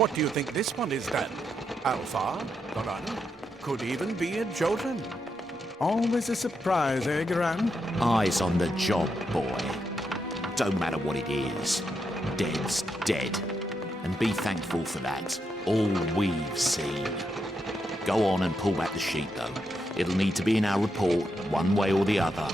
What do you think this one is then? Alpha? Garana? Could even be a Jotun. Always a surprise, eh, Garan? Eyes on the job, boy. Don't matter what it is. Dead's dead. And be thankful for that. All we've seen. Go on and pull back the sheet, though. It'll need to be in our report, one way or the other.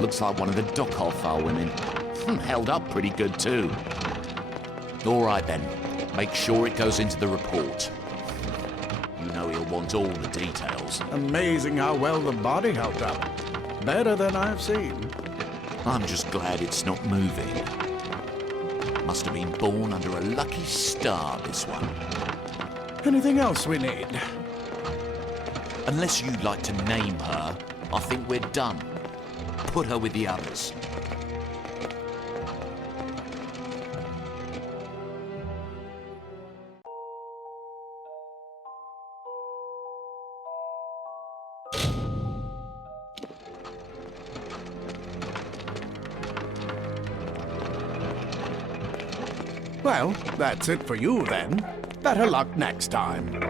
Looks like one of the Dokkalfar women. Held up pretty good too. All right then, make sure it goes into the report. You know he'll want all the details. Amazing how well the body held up. Better than I've seen. I'm just glad it's not moving. Must have been born under a lucky star, this one. Anything else we need? Unless you'd like to name her, I think we're done. Put her with the others. Well, that's it for you then. Better luck next time.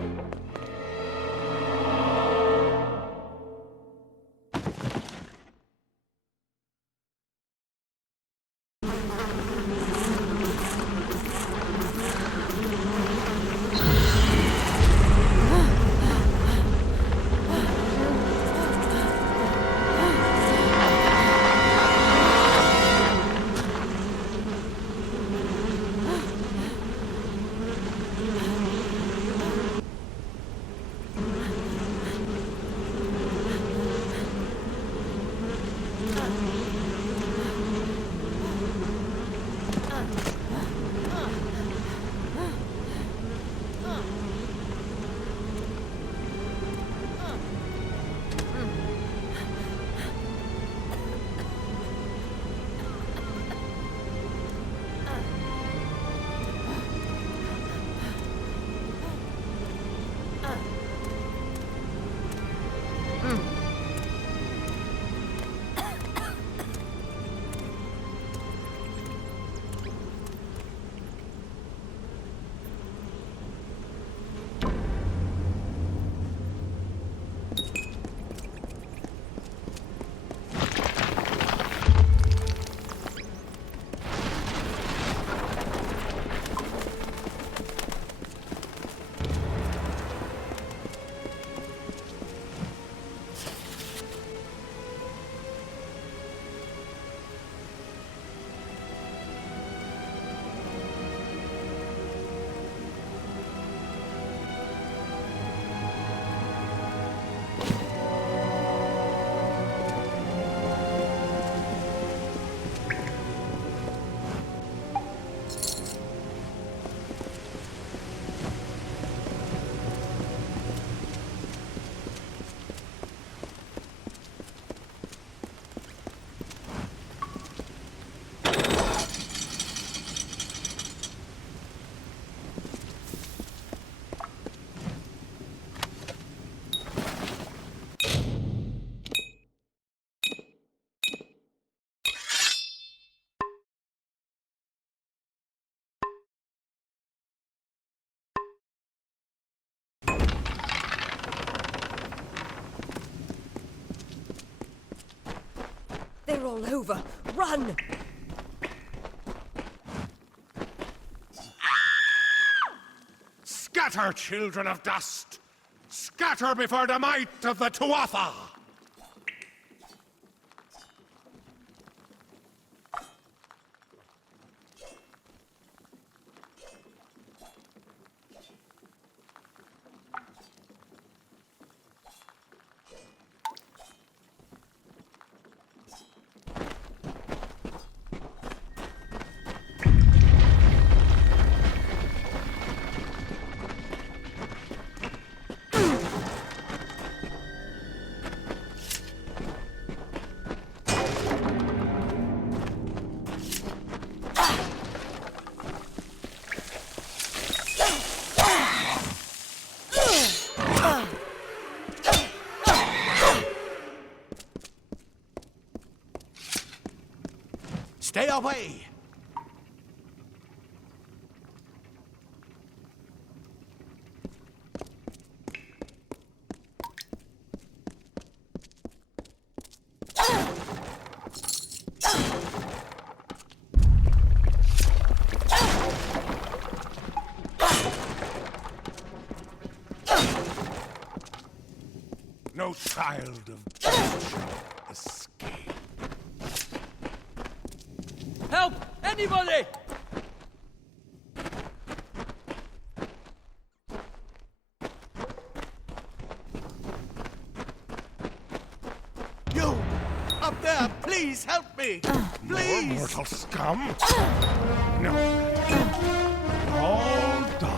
They're all over. Run! Scatter, children of dust! Scatter before the might of the Tuatha! Stay away! No child of death shall escape. Help! Anybody! You! Up there! Please help me! Please! More mortal scum? No. All die.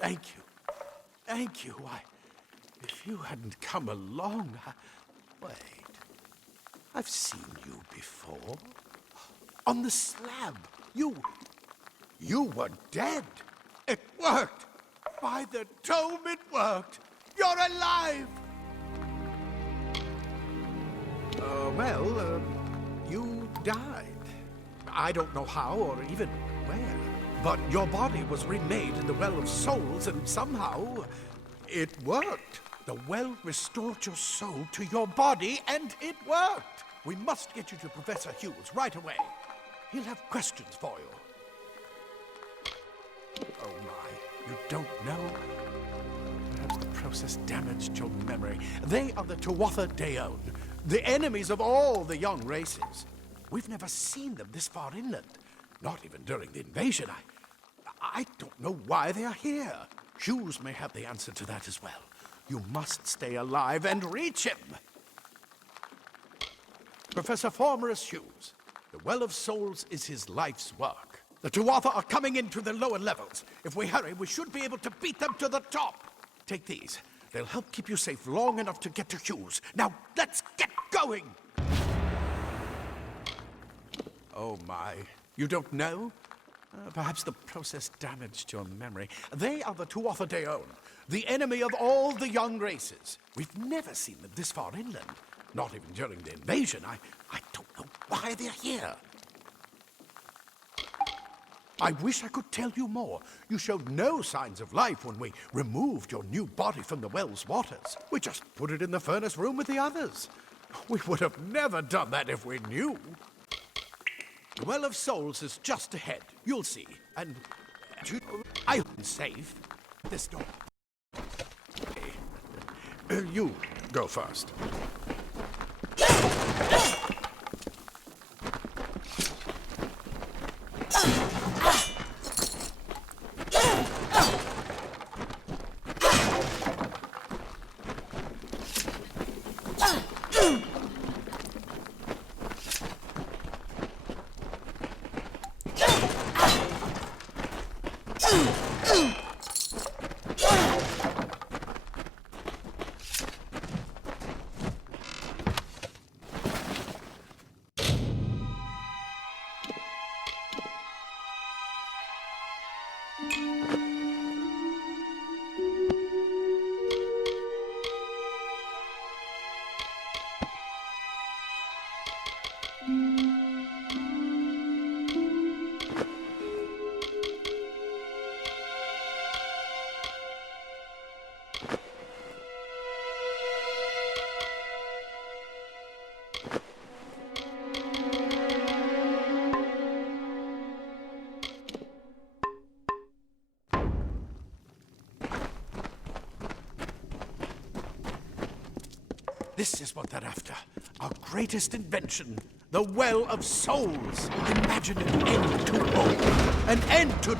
Thank you. Thank you. If you hadn't come along, Wait. I've seen you before. On the slab. You were dead. It worked. By the dome, it worked. You're alive. You died. I don't know how or even where. But your body was remade in the Well of Souls, and somehow it worked. The well restored your soul to your body, and it worked. We must get you to Professor Hughes right away. He'll have questions for you. Oh my, you don't know? Perhaps the process damaged your memory. They are the Tuatha Deon, the enemies of all the young races. We've never seen them this far inland, not even during the invasion. I don't know why they are here. Hughes may have the answer to that as well. You must stay alive and reach him. Professor Formerus Hughes, the Well of Souls is his life's work. The Tuatha are coming into the lower levels. If we hurry, we should be able to beat them to the top. Take these. They'll help keep you safe long enough to get to Hughes. Now, let's get going! Oh my, you don't know? Perhaps the process damaged your memory. They are the Tuatha Deon, the enemy of all the young races. We've never seen them this far inland. Not even during the invasion. I don't know why they're here. I wish I could tell you more. You showed no signs of life when we removed your new body from the well's waters. We just put it in the furnace room with the others. We would have never done that if we knew. The Well of Souls is just ahead. You'll see. And I'm safe. This door. You go first. This is what they're after. Our greatest invention. The Well of Souls. Imagine an end to all. An end to...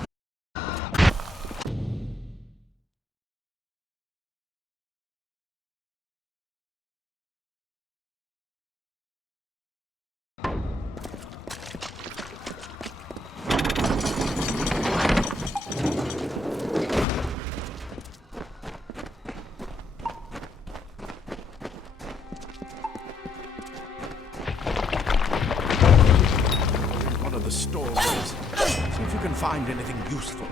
storerooms. See if you can find anything useful.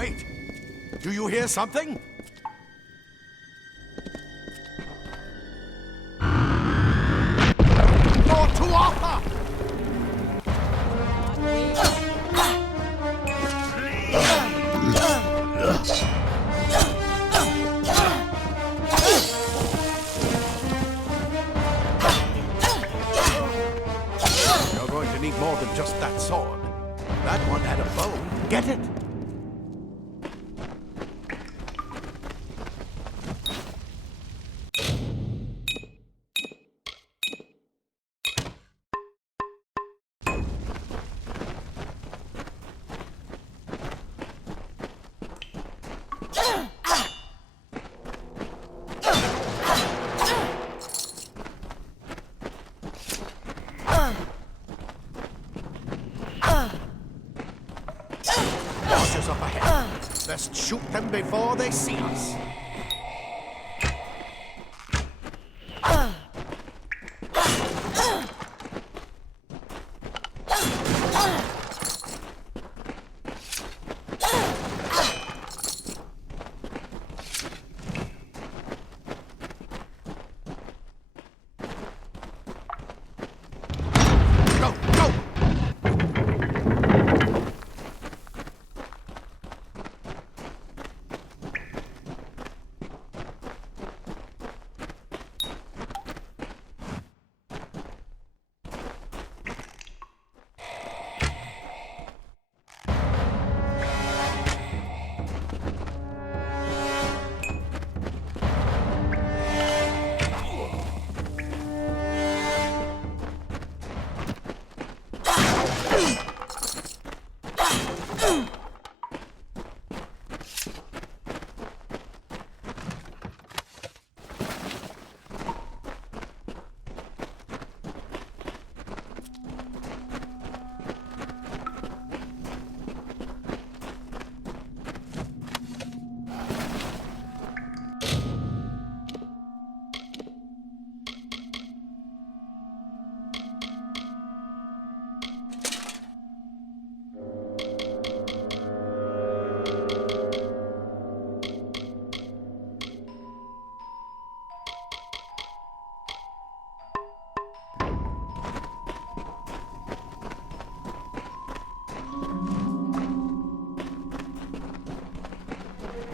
Wait! Do you hear something? More Tuatha! You're going to need more than just that sword. That one had a bow. Get it? Archers up ahead. Best shoot them before they see us. Go, go!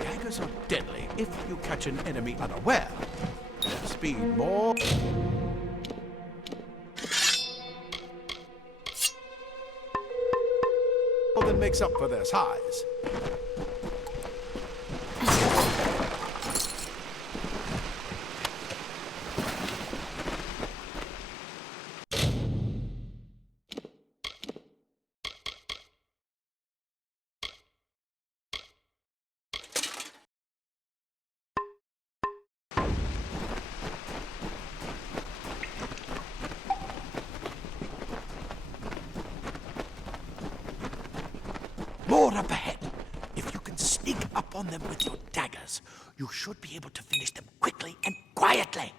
Daggers are deadly if you catch an enemy unaware. Their speed more than makes up for their size. More up ahead. If you can sneak up on them with your daggers, you should be able to finish them quickly and quietly.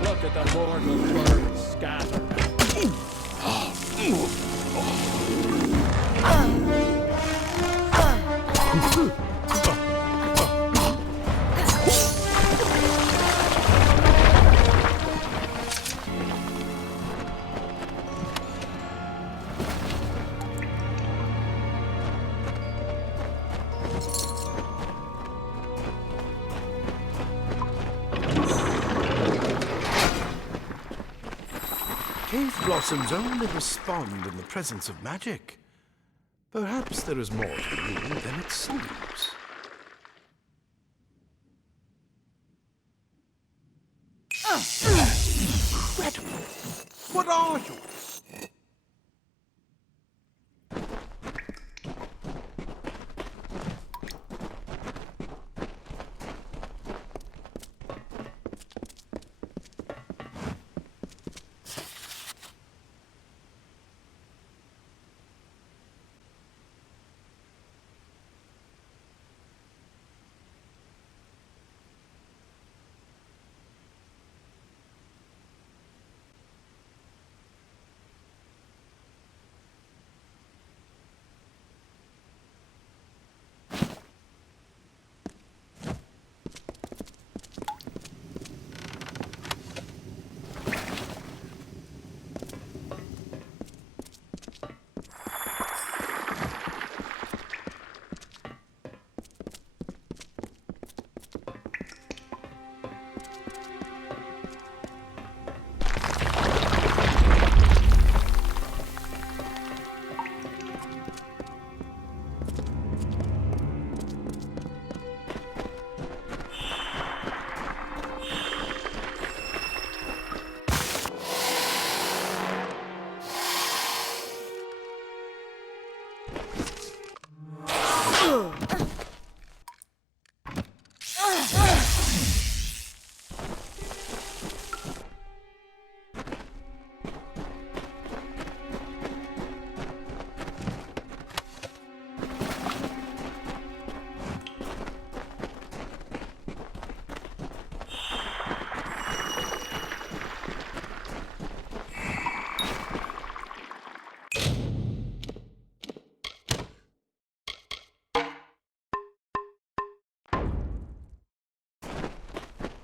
Look at the mortal birds scattered. Cave blossoms only respond in the presence of magic. Perhaps there is more to you than it seems. Incredible! What are you?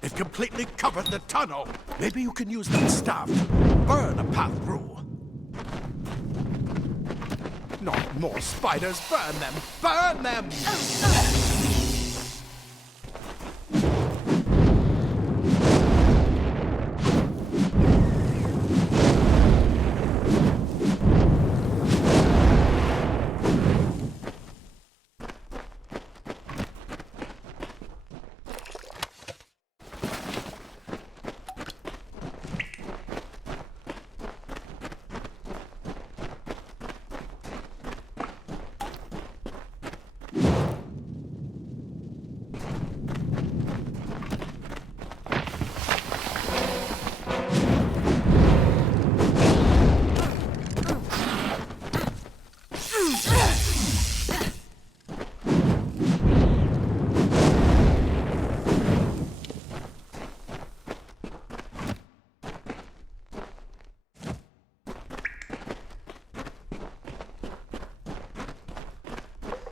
It completely covered the tunnel. Maybe you can use that staff to burn a path through. Not more spiders. Burn them. Burn them!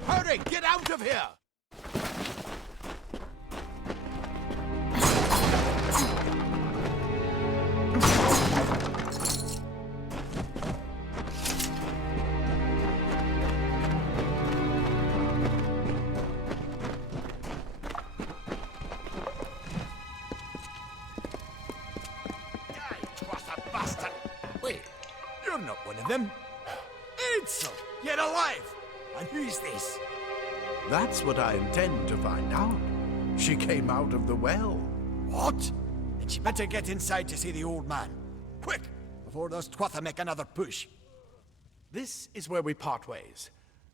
Hurry! Get out of here! Wait, you're not one of them. Ansel, yet alive! And who's this? That's what I intend to find out. She came out of the well. What? Then she better get inside to see the old man. Quick, before those Twatha make another push. This is where we part ways.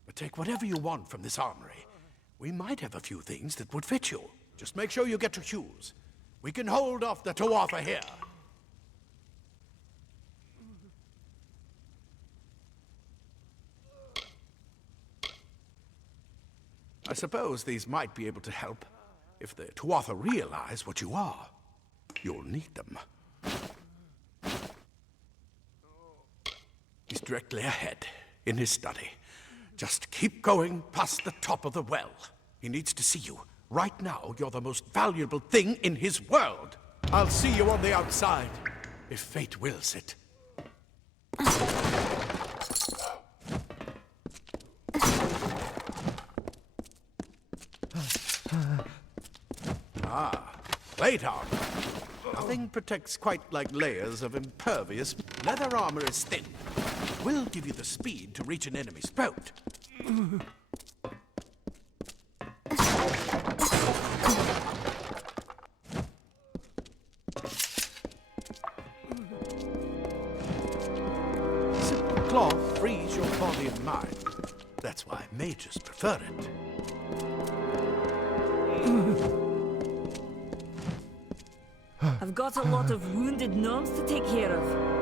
But take whatever you want from this armory. We might have a few things that would fit you. Just make sure you get your shoes. We can hold off the Tuatha here. I suppose these might be able to help. If the Tuatha realize what you are, you'll need them. He's directly ahead, in his study. Just keep going past the top of the well. He needs to see you. Right now, you're the most valuable thing in his world. I'll see you on the outside, if fate wills it. Ah, plate armor. Nothing protects quite like layers of impervious. Leather armor is thin. Will give you the speed to reach an enemy sprout. Simple cloth frees your body and mind. That's why mages prefer it. I've got a lot of wounded gnomes to take care of.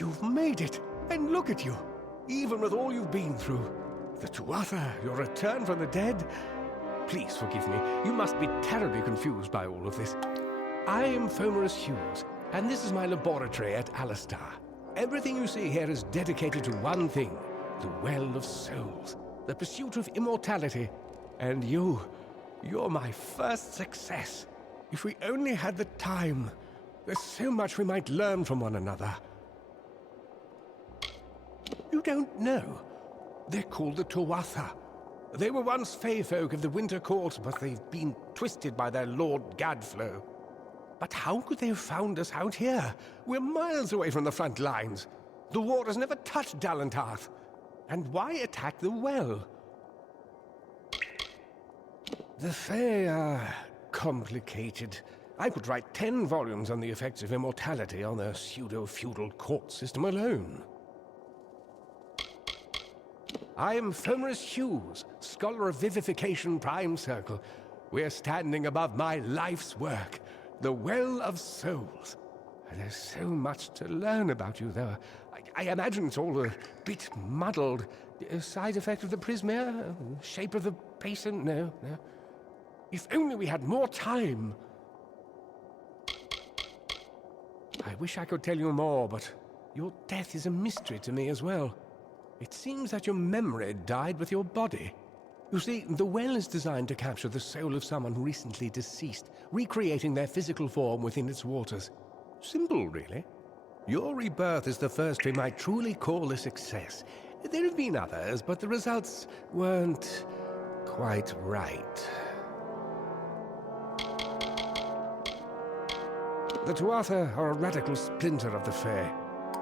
You've made it, and look at you. Even with all you've been through. The Tuatha, your return from the dead. Please forgive me. You must be terribly confused by all of this. I am Fomerus Hughes, and this is my laboratory at Alistar. Everything you see here is dedicated to one thing, the Well of Souls, the pursuit of immortality. And you're my first success. If we only had the time, there's so much we might learn from one another. You don't know. They're called the Tuatha. They were once Fey folk of the Winter Court, but they've been twisted by their Lord Gadflow. But how could they have found us out here? We're miles away from the front lines. The war has never touched Dalentarth. And why attack the well? The Fey are complicated. I could write 10 volumes on the effects of immortality on their pseudo-feudal court system alone. I am Fomerus Hughes, Scholar of Vivification Prime Circle. We're standing above my life's work, the Well of Souls. There's so much to learn about you, though. I imagine it's all a bit muddled. A side effect of the prismere? Shape of the basin? No. If only we had more time. I wish I could tell you more, but your death is a mystery to me as well. It seems that your memory died with your body. You see, the well is designed to capture the soul of someone recently deceased, recreating their physical form within its waters. Simple, really. Your rebirth is the first we might truly call a success. There have been others, but the results weren't quite right. The Tuatha are a radical splinter of the Fae.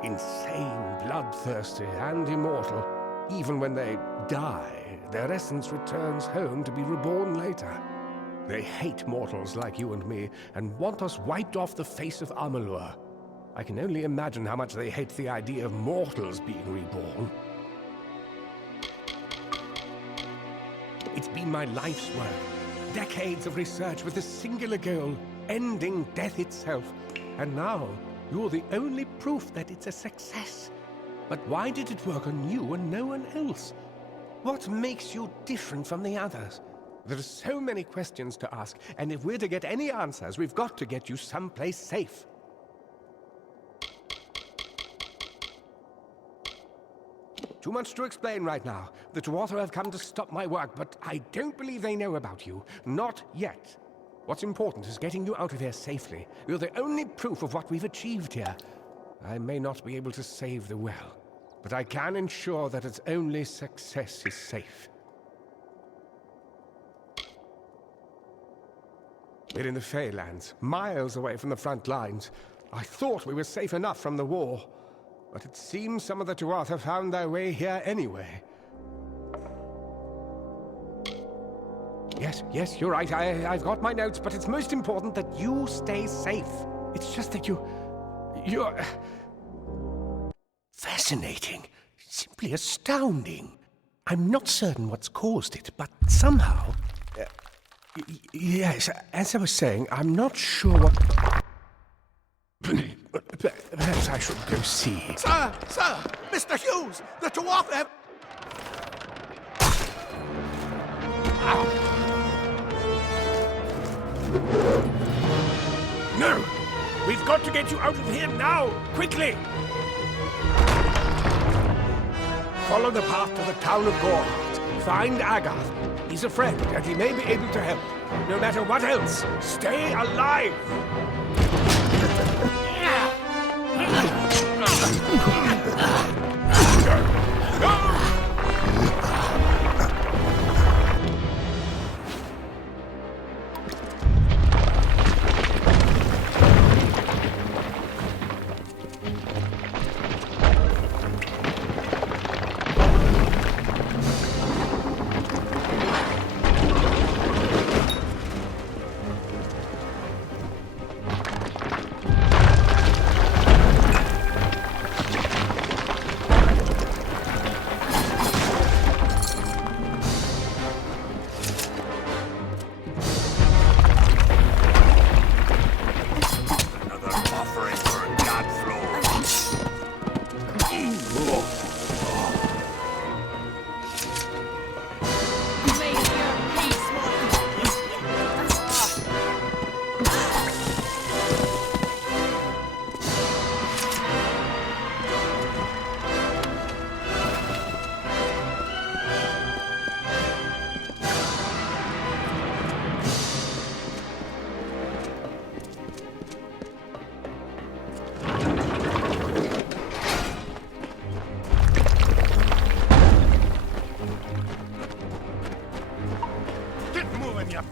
Insane, bloodthirsty, and immortal. Even when they die, their essence returns home to be reborn later. They hate mortals like you and me, and want us wiped off the face of Amalur. I can only imagine how much they hate the idea of mortals being reborn. It's been my life's work. Decades of research with a singular goal, ending death itself. And now, you're the only proof that it's a success. But why did it work on you and no one else? What makes you different from the others? There are so many questions to ask, and if we're to get any answers, we've got to get you someplace safe. Too much to explain right now. The Tuatha have come to stop my work, but I don't believe they know about you. Not yet. What's important is getting you out of here safely. You're the only proof of what we've achieved here. I may not be able to save the well, but I can ensure that its only success is safe. We're in the Feylands, miles away from the front lines. I thought we were safe enough from the war, but it seems some of the Tuatha found their way here anyway. Yes, you're right. I've got my notes, but it's most important that you stay safe. It's just that you're... fascinating. Simply astounding. I'm not certain what's caused it, but somehow... yes, as I was saying, I'm not sure what... Perhaps I should go see. Sir! Mr. Hughes! The Tuatha have... No! We've got to get you out of here now! Quickly! Follow the path to the town of Gorhart. Find Agath. He's a friend, and he may be able to help. No matter what else, stay alive!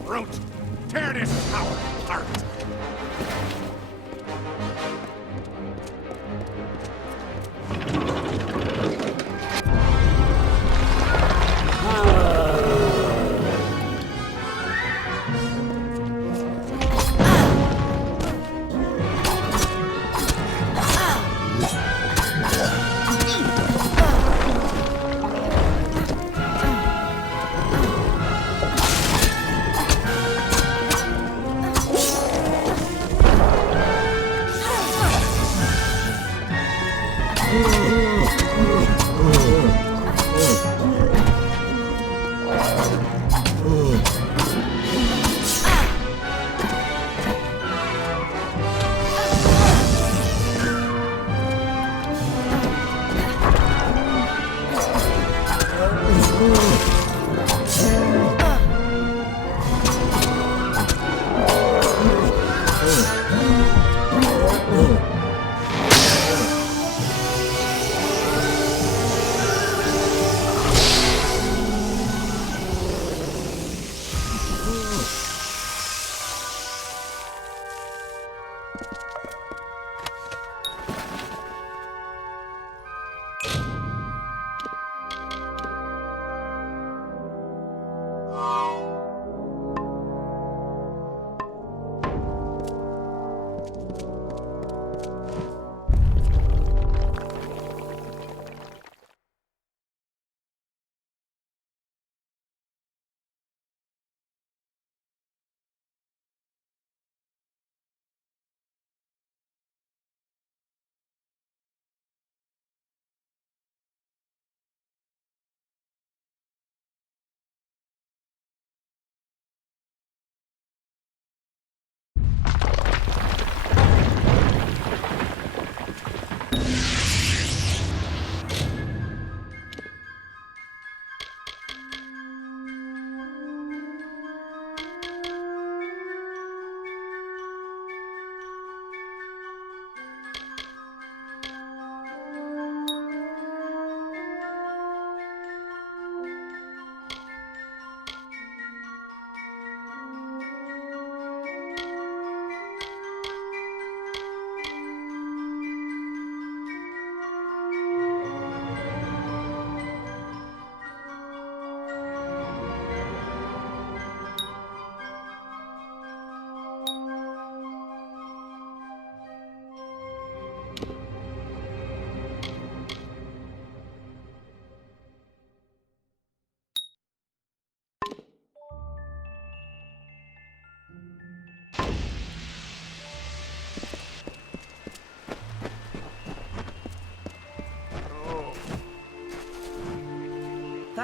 brute! Tear this tower apart!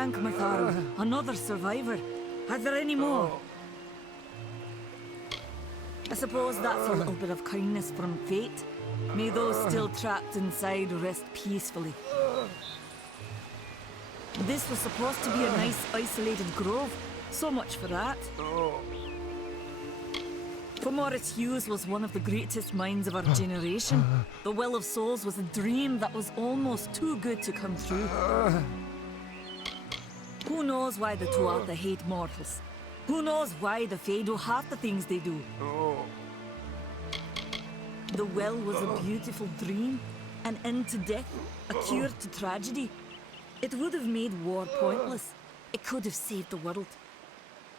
Ankh-Matharu, another survivor. Are there any more? I suppose that's a little bit of kindness from fate. May those still trapped inside rest peacefully. This was supposed to be a nice isolated grove. So much for that. Morris Hughes was one of the greatest minds of our generation. The Well of Souls was a dream that was almost too good to come true. Who knows why the Tuatha hate mortals? Who knows why the Fae do half the things they do? The well was a beautiful dream, an end to death, a cure to tragedy. It would have made war pointless. It could have saved the world.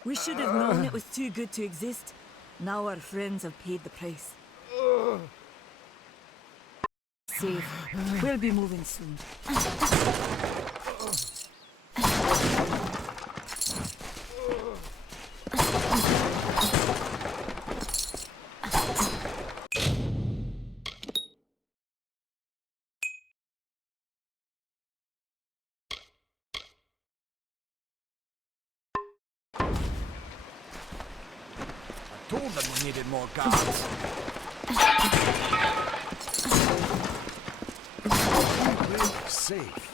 We should have known it was too good to exist. Now our friends have paid the price. Safe. We'll be moving soon. Told them we needed more guards. We're safe.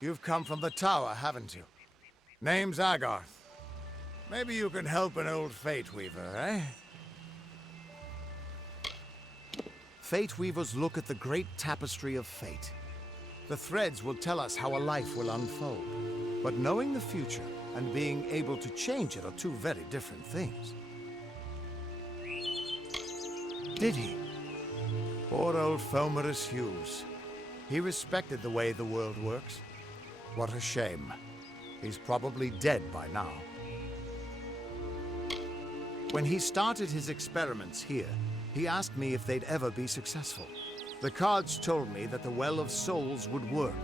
You've come from the tower, haven't you? Name's Agarth. Maybe you can help an old Fate Weaver, eh? Fate Weavers look at the great tapestry of fate. The threads will tell us how a life will unfold. But knowing the future and being able to change it are two very different things. Did he? Poor old Fomerus Hughes. He respected the way the world works. What a shame. He's probably dead by now. When he started his experiments here, he asked me if they'd ever be successful. The cards told me that the Well of Souls would work,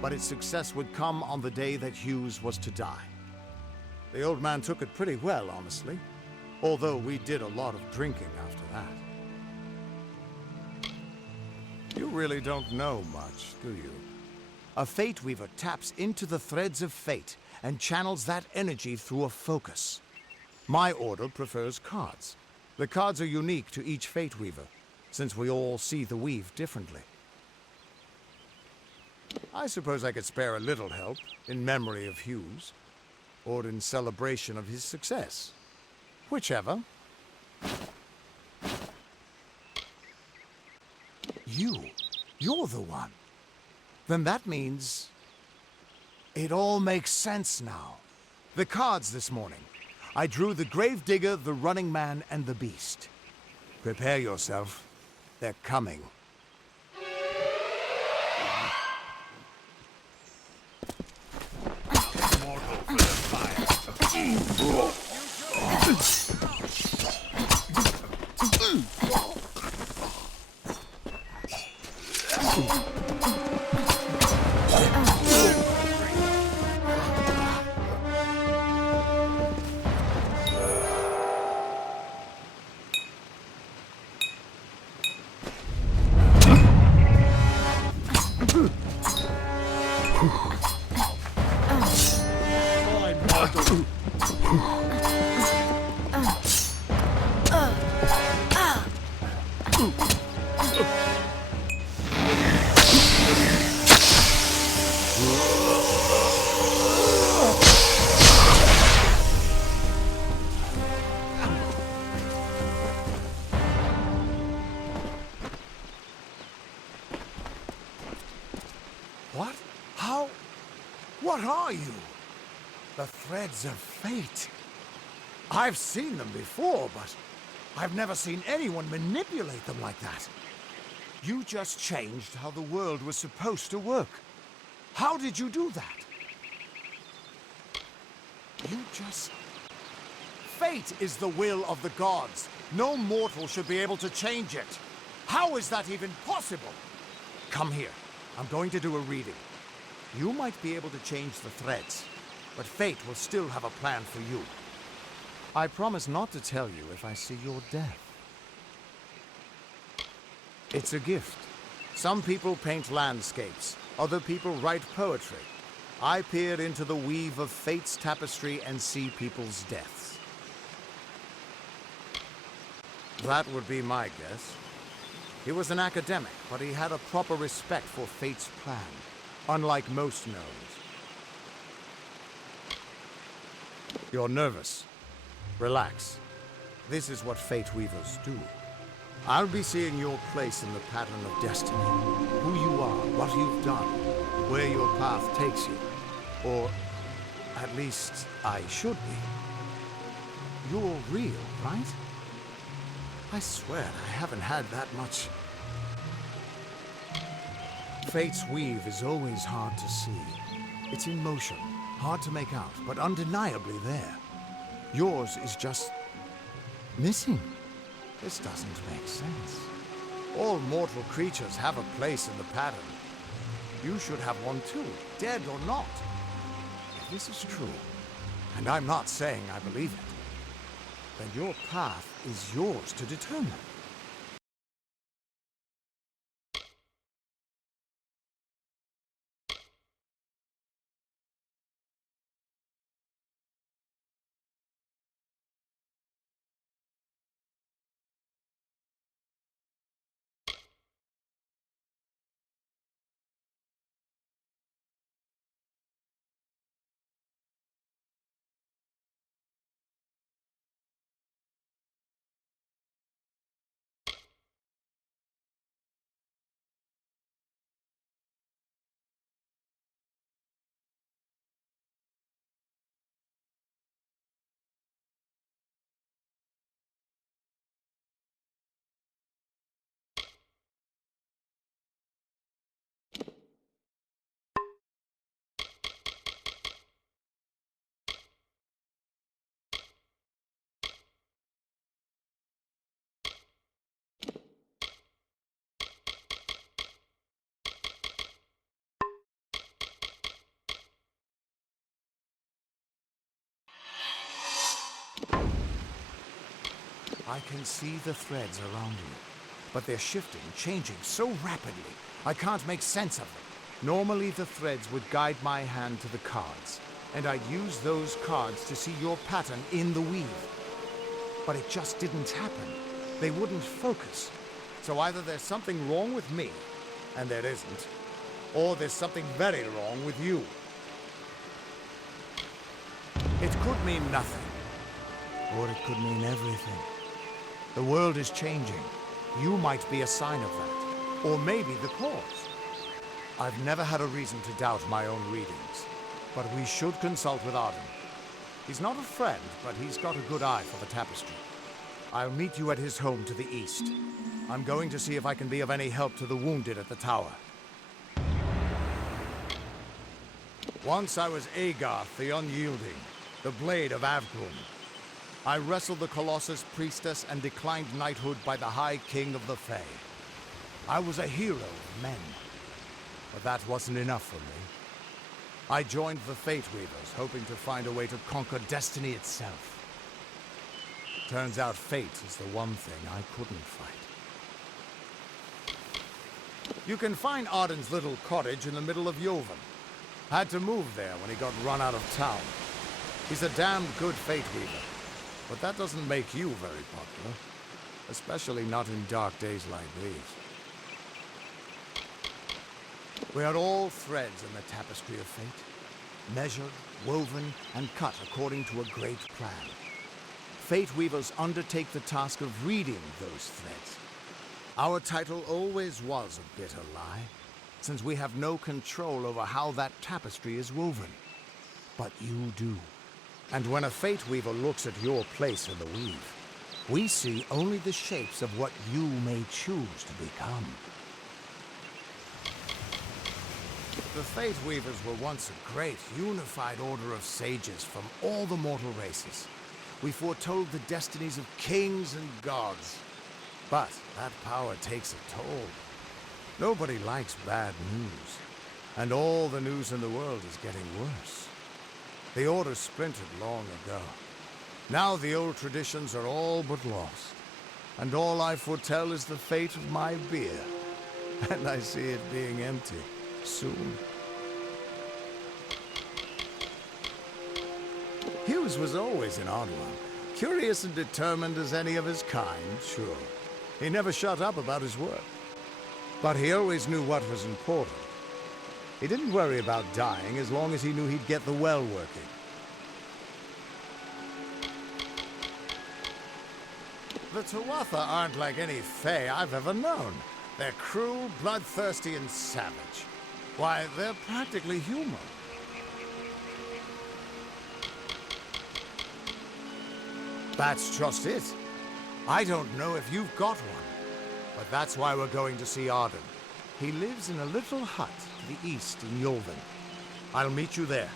but its success would come on the day that Hughes was to die. The old man took it pretty well, honestly, although we did a lot of drinking after that. You really don't know much, do you? A Fate Weaver taps into the threads of fate and channels that energy through a focus. My order prefers cards. The cards are unique to each Fate Weaver, since we all see the weave differently. I suppose I could spare a little help in memory of Hughes, or in celebration of his success. Whichever. You're the one. Then that means it all makes sense now. The cards this morning. I drew the Gravedigger, the Running Man, and the Beast. Prepare yourself. They're coming. Mortal for the fire. What? How? What are you? The threads of fate. I've seen them before, but I've never seen anyone manipulate them like that. You just changed how the world was supposed to work. How did you do that? You just... Fate is the will of the gods. No mortal should be able to change it. How is that even possible? Come here. I'm going to do a reading. You might be able to change the threads, but fate will still have a plan for you. I promise not to tell you if I see your death. It's a gift. Some people paint landscapes, other people write poetry. I peer into the weave of fate's tapestry and see people's deaths. That would be my guess. He was an academic, but he had a proper respect for fate's plan, unlike most gnomes. You're nervous. Relax. This is what fate weavers do. I'll be seeing your place in the pattern of destiny. Who you are, what you've done, where your path takes you. Or, at least, I should be. You're real, right? I swear I haven't had that much. Fate's weave is always hard to see. It's in motion, hard to make out, but undeniably there. Yours is just... missing. This doesn't make sense. All mortal creatures have a place in the pattern. You should have one too, dead or not. If this is true, and I'm not saying I believe it, then your path is yours to determine. I can see the threads around you, but they're shifting, changing so rapidly, I can't make sense of them. Normally the threads would guide my hand to the cards, and I'd use those cards to see your pattern in the weave. But it just didn't happen. They wouldn't focus. So either there's something wrong with me, and there isn't, or there's something very wrong with you. It could mean nothing, or it could mean everything. The world is changing. You might be a sign of that. Or maybe the cause. I've never had a reason to doubt my own readings. But we should consult with Arden. He's not a friend, but he's got a good eye for the tapestry. I'll meet you at his home to the east. I'm going to see if I can be of any help to the wounded at the tower. Once I was Agarth the Unyielding, the Blade of Avgrim. I wrestled the Colossus Priestess and declined knighthood by the High King of the Fae. I was a hero of men, but that wasn't enough for me. I joined the Fate Weavers, hoping to find a way to conquer destiny itself. Turns out fate is the one thing I couldn't fight. You can find Arden's little cottage in the middle of Joven. Had to move there when he got run out of town. He's a damned good Fate Weaver. But that doesn't make you very popular, especially not in dark days like these. We are all threads in the tapestry of fate, measured, woven, and cut according to a great plan. Fate weavers undertake the task of reading those threads. Our title always was a bitter lie. since we have no control over how that tapestry is woven. But you do. And when a Fate Weaver looks at your place in the weave, we see only the shapes of what you may choose to become. The Fate Weavers were once a great, unified order of sages from all the mortal races. We foretold the destinies of kings and gods. But that power takes a toll. Nobody likes bad news. And all the news in the world is getting worse. The Order splintered long ago. Now the old traditions are all but lost. And all I foretell is the fate of my beer. And I see it being empty soon. Hughes was always an odd one. Curious and determined as any of his kind, sure. He never shut up about his work. But he always knew what was important. He didn't worry about dying as long as he knew he'd get the well working. The Tuatha aren't like any Fae I've ever known. They're cruel, bloodthirsty, and savage. Why, they're practically human. That's just it. I don't know if you've got one, but that's why we're going to see Arden. He lives in a little hut to the east in Yulven. I'll meet you there.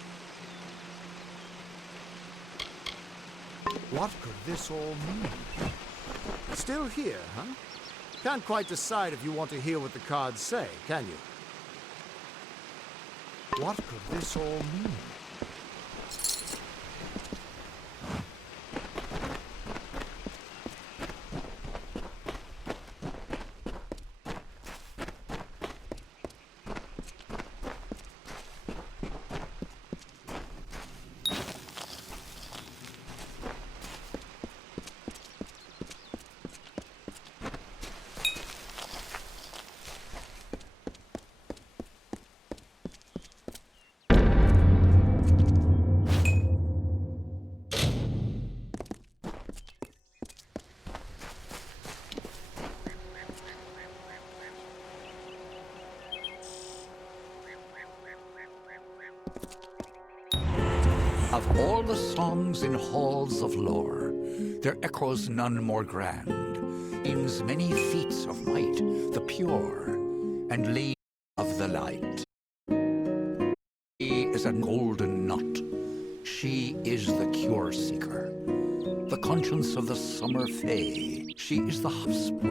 What could this all mean? Still here, huh? Can't quite decide if you want to hear what the cards say, can you? What could this all mean? Of all the songs in halls of lore, there echoes none more grand. Sings many feats of might, the pure, and lead of the light. She is a golden knot. She is the cure seeker, the conscience of the summer fae. She is the offspring.